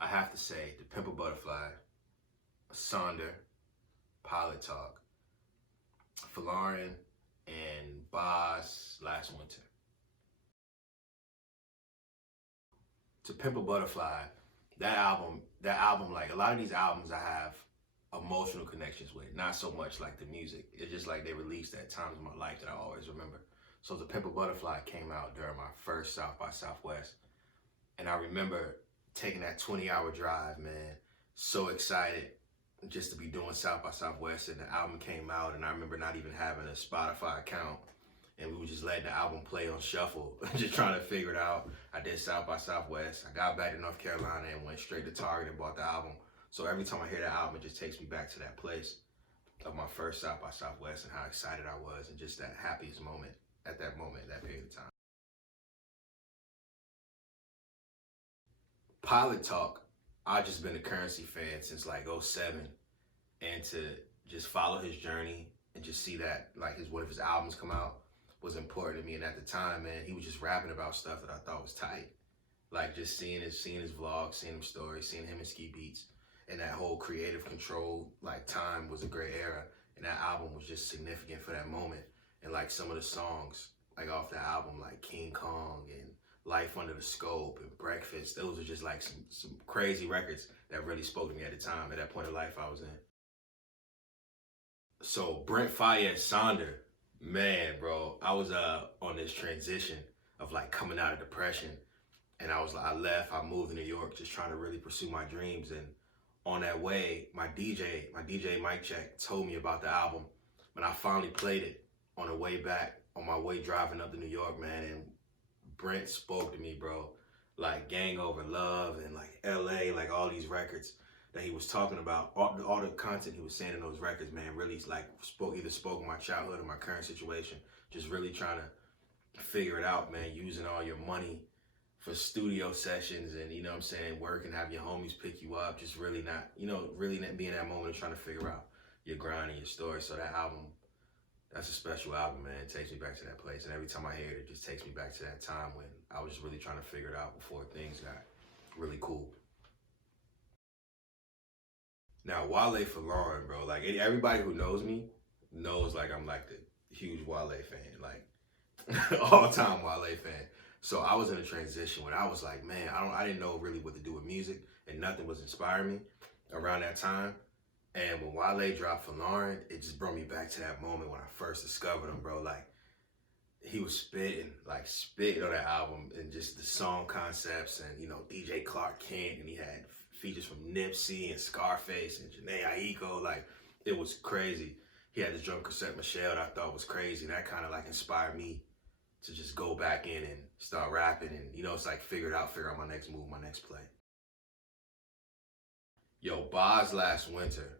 I have to say, the Pimp A Butterfly, Sonder, Pilot Talk, Falarin, and Boz Last Winter. To Pimp A Butterfly, that album, like a lot of these albums I have emotional connections with, not so much like the music. It's just like they released at times in my life that I always remember. So the Pimp A Butterfly came out during my first South by Southwest. And I remember taking that 20-hour drive, man, so excited just to be doing South by Southwest, and the album came out, and I remember not even having a Spotify account, and we were just letting the album play on shuffle, just trying to figure it out. I did South by Southwest. I got back to North Carolina and went straight to Target and bought the album. So every time I hear that album, it just takes me back to that place of my first South by Southwest and how excited I was and just that happiest moment at that moment, that period of time. Pilot Talk, I've just been a Currency fan since like '07, and to just follow his journey and just see that like one of his albums come out was important to me. And at the time, man, he was just rapping about stuff that I thought was tight. Like just seeing his vlogs, seeing his stories, seeing him in Ski Beats, and that whole creative control like time was a great era. And that album was just significant for that moment. And like some of the songs like off that album, like King Kong and Life Under the Scope and Breakfast, those are just like some crazy records that really spoke to me at the time, at that point of life I was in. So Brent Fayette, Sonder, man, bro, I was on this transition of like coming out of depression, and I left, I moved to New York just trying to really pursue my dreams. And on that way, my DJ Mic Check told me about the album, but I finally played it on the way back, on my way driving up to New York, man, and Brent spoke to me, bro. Like Gang Over Love and like LA, like all these records that he was talking about, all the content he was saying in those records, man, really like either spoke my childhood or my current situation. Just really trying to figure it out, man, using all your money for studio sessions and, you know what I'm saying, work and have your homies pick you up, just really not, really not being that moment of trying to figure out your grind and your story. So that album, that's a special album, man. It takes me back to that place. And every time I hear it, it just takes me back to that time when I was just really trying to figure it out before things got really cool. Now, Wale for Lauren, bro, like everybody who knows me knows like I'm like the huge Wale fan, like all-time Wale fan. So I was in a transition when I was like, man, I didn't know really what to do with music, and nothing was inspiring me around that time. And when Wale dropped for Lauren, it just brought me back to that moment when I first discovered him, bro. Like, he was spitting on that album, and just the song concepts, and, DJ Clark Kent, and he had features from Nipsey and Scarface and Jhené Aiko. Like, it was crazy. He had this drum cassette Michelle that I thought was crazy, and that kind of like inspired me to just go back in and start rapping, and, it's like figure out my next move, my next play. Yo, Boz Last Winter,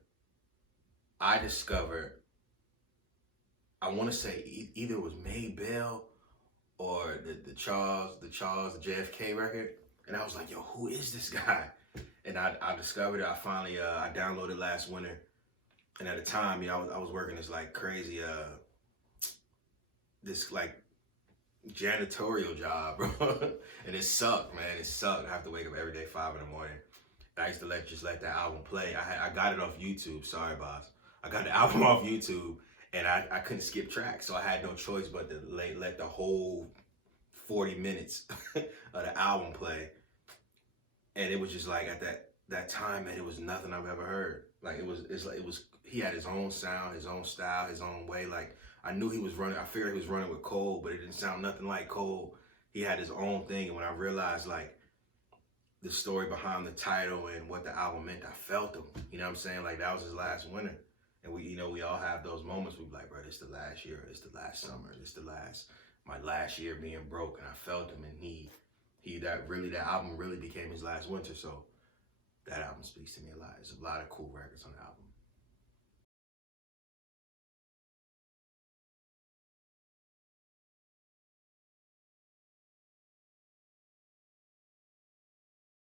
I discovered, I want to say either it was Maybell or the JFK record. And I was like, yo, who is this guy? And I discovered it. I finally, I downloaded Last Winter. And at the time, I was working this like crazy, this like janitorial job, bro. And it sucked, man. It sucked. I have to wake up every day 5 in the morning. And I used to just let that album play. I got it off YouTube. Sorry, boss. I got the album off YouTube, and I couldn't skip tracks, so I had no choice but to let the whole 40 minutes of the album play. And it was just like at that time, man, it was nothing I've ever heard. Like it was he had his own sound, his own style, his own way. Like I knew he was running. I figured he was running with Cole, but it didn't sound nothing like Cole. He had his own thing, and when I realized like the story behind the title and what the album meant, I felt him. You know what I'm saying? Like that was his last winter. And we all have those moments. We be like, bro, this the last year, this the last summer, this my last year being broke. And I felt him, and that album really became his last winter. So that album speaks to me a lot. There's a lot of cool records on the album.